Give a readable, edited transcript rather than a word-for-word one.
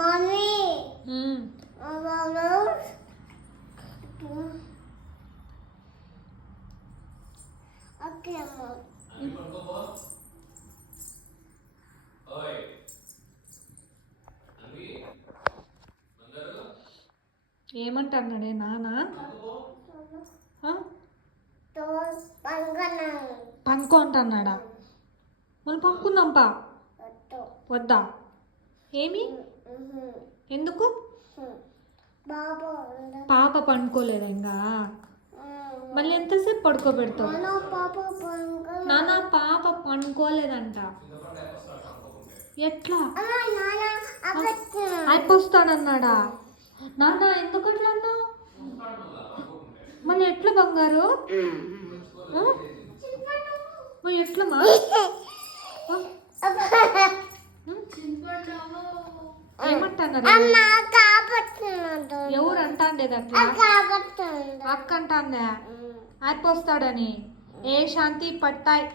Mummy okay అమ్మ ఏమంటున్నాడే నాన్న? పనుకో అంటున్నాడా? మళ్ళీ పనుకుందాంపా. వద్దా? ఏమి? ఎందుకు? పాప పనుకోలేదా ఇంకా? మళ్ళీ ఎంతసేపు పడుకోబెడతావు? నాన్న పాప పనుకోలేదంట. ఎట్లా అయిపోస్తాడన్నాడా? నాన్న ఎందుకు అట్లా అన్నావు? మళ్ళీ ఎట్లా బంగారు? మరి ఎట్లా మా ఏమంటున్నారు? ఎవరు అంటాండేది అట్లా? అక్క అంటాందా అయిపోస్తాడని? ఏ శాంతి పట్టాయి.